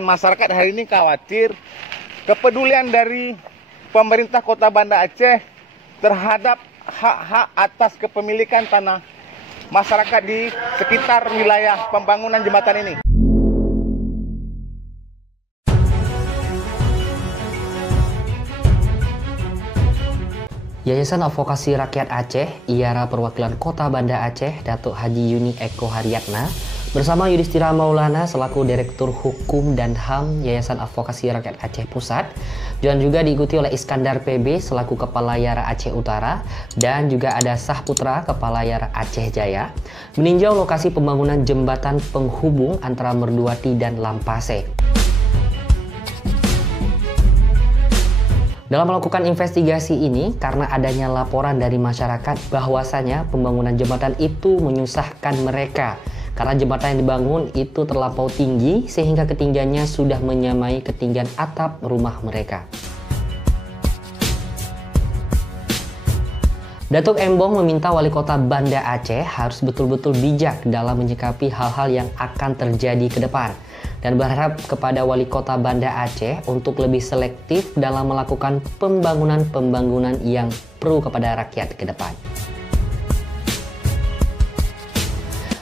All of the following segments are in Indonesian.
Masyarakat hari ini khawatir kepedulian dari pemerintah Kota Banda Aceh terhadap hak-hak atas kepemilikan tanah masyarakat di sekitar wilayah pembangunan jembatan ini. Yayasan Advokasi Rakyat Aceh, IARA Perwakilan Kota Banda Aceh, Datuk Haji Yuni Eko Haryatna, bersama Yudhistira Maulana selaku Direktur Hukum dan HAM Yayasan Advokasi Rakyat Aceh Pusat, dan juga diikuti oleh Iskandar PB selaku Kepala IARA Aceh Utara, dan juga ada Sah Putra, Kepala IARA Aceh Jaya, meninjau lokasi pembangunan jembatan penghubung antara Merduati dan Lampase. Dalam melakukan investigasi ini, karena adanya laporan dari masyarakat bahwasanya pembangunan jembatan itu menyusahkan mereka. Karena jembatan yang dibangun itu terlampau tinggi sehingga ketinggiannya sudah menyamai ketinggian atap rumah mereka. Datuk Embong meminta Wali Kota Banda Aceh harus betul-betul bijak dalam menyikapi hal-hal yang akan terjadi ke depan. Dan berharap kepada Wali Kota Banda Aceh untuk lebih selektif dalam melakukan pembangunan-pembangunan yang pro kepada rakyat ke depan.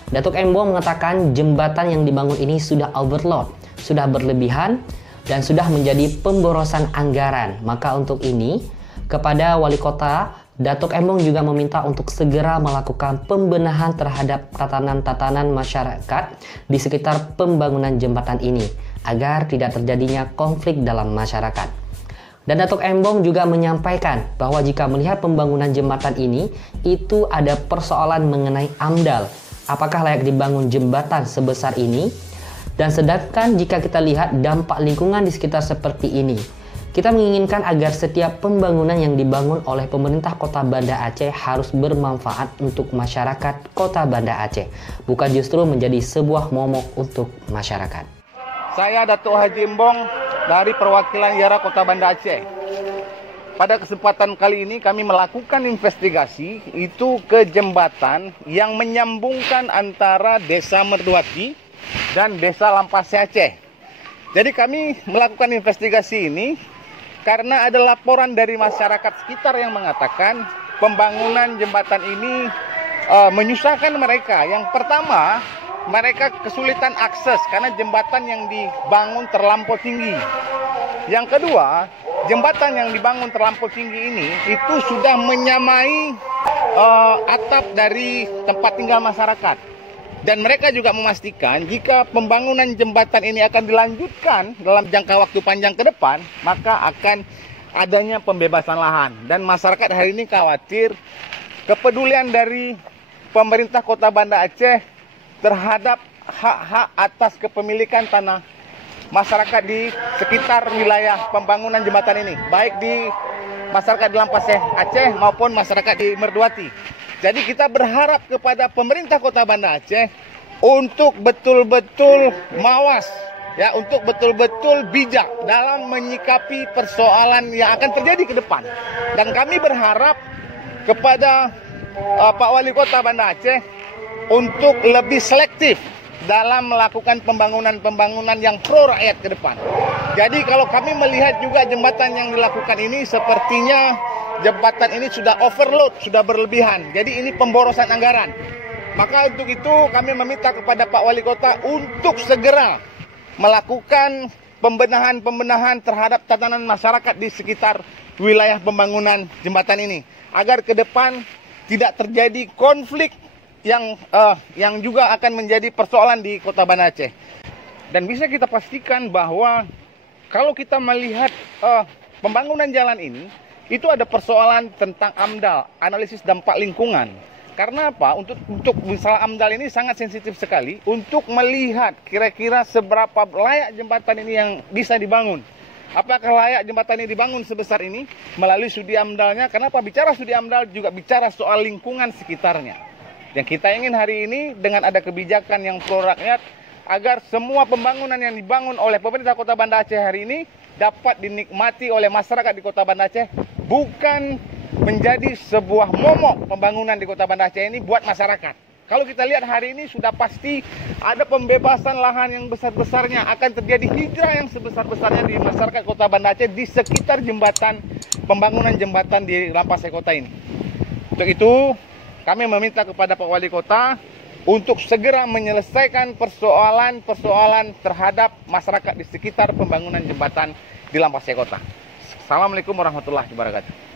Datuk Embong mengatakan jembatan yang dibangun ini sudah overload, sudah berlebihan, dan sudah menjadi pemborosan anggaran. Maka untuk ini, kepada Wali Kota, Datuk Embong juga meminta untuk segera melakukan pembenahan terhadap tatanan-tatanan masyarakat di sekitar pembangunan jembatan ini, agar tidak terjadinya konflik dalam masyarakat. Dan Datuk Embong juga menyampaikan bahwa jika melihat pembangunan jembatan ini, itu ada persoalan mengenai AMDAL. Apakah layak dibangun jembatan sebesar ini? Dan sedangkan jika kita lihat dampak lingkungan di sekitar seperti ini, kita menginginkan agar setiap pembangunan yang dibangun oleh pemerintah Kota Banda Aceh harus bermanfaat untuk masyarakat Kota Banda Aceh, bukan justru menjadi sebuah momok untuk masyarakat. Saya Datuk Haji Embong dari perwakilan IARA Kota Banda Aceh. Pada kesempatan kali ini kami melakukan investigasi itu ke jembatan yang menyambungkan antara Desa Merduati dan Desa Lampase Aceh. Jadi kami melakukan investigasi ini karena ada laporan dari masyarakat sekitar yang mengatakan pembangunan jembatan ini menyusahkan mereka. Yang pertama, mereka kesulitan akses karena jembatan yang dibangun terlampau tinggi. Yang kedua, jembatan yang dibangun terlampau tinggi ini itu sudah menyamai atap dari tempat tinggal masyarakat. Dan mereka juga memastikan jika pembangunan jembatan ini akan dilanjutkan dalam jangka waktu panjang ke depan, maka akan adanya pembebasan lahan. Dan masyarakat hari ini khawatir kepedulian dari pemerintah Kota Banda Aceh terhadap hak-hak atas kepemilikan tanah masyarakat di sekitar wilayah pembangunan jembatan ini, baik di masyarakat di Lampase Aceh maupun masyarakat di Merduati. Jadi kita berharap kepada pemerintah Kota Banda Aceh untuk betul-betul mawas, ya, untuk betul-betul bijak dalam menyikapi persoalan yang akan terjadi ke depan. Dan kami berharap kepada Pak Wali Kota Banda Aceh untuk lebih selektif dalam melakukan pembangunan-pembangunan yang pro rakyat ke depan. Jadi kalau kami melihat juga jembatan yang dilakukan ini sepertinya jembatan ini sudah overload, sudah berlebihan. Jadi ini pemborosan anggaran. Maka untuk itu kami meminta kepada Pak Wali Kota untuk segera melakukan pembenahan terhadap tatanan masyarakat di sekitar wilayah pembangunan jembatan ini, agar ke depan tidak terjadi konflik yang juga akan menjadi persoalan di Kota Banda Aceh. Dan bisa kita pastikan bahwa kalau kita melihat pembangunan jalan ini, itu ada persoalan tentang AMDAL, analisis dampak lingkungan. Karena apa? Untuk misalnya AMDAL ini sangat sensitif sekali untuk melihat kira-kira seberapa layak jembatan ini yang bisa dibangun. Apakah layak jembatan ini dibangun sebesar ini melalui studi AMDAL-nya? Kenapa bicara studi AMDAL juga bicara soal lingkungan sekitarnya. Yang kita ingin hari ini dengan ada kebijakan yang pro rakyat, agar semua pembangunan yang dibangun oleh pemerintah Kota Banda Aceh hari ini dapat dinikmati oleh masyarakat di Kota Banda Aceh, bukan menjadi sebuah momok pembangunan di Kota Banda Aceh ini buat masyarakat. Kalau kita lihat hari ini sudah pasti ada pembebasan lahan yang besar-besarnya, akan terjadi hijrah yang sebesar-besarnya di masyarakat Kota Banda Aceh di sekitar pembangunan jembatan di Lampasai Kota ini. Untuk itu, kami meminta kepada Pak Wali Kota untuk segera menyelesaikan persoalan-persoalan terhadap masyarakat di sekitar pembangunan jembatan di Lampasai Kota. Assalamualaikum warahmatullahi wabarakatuh.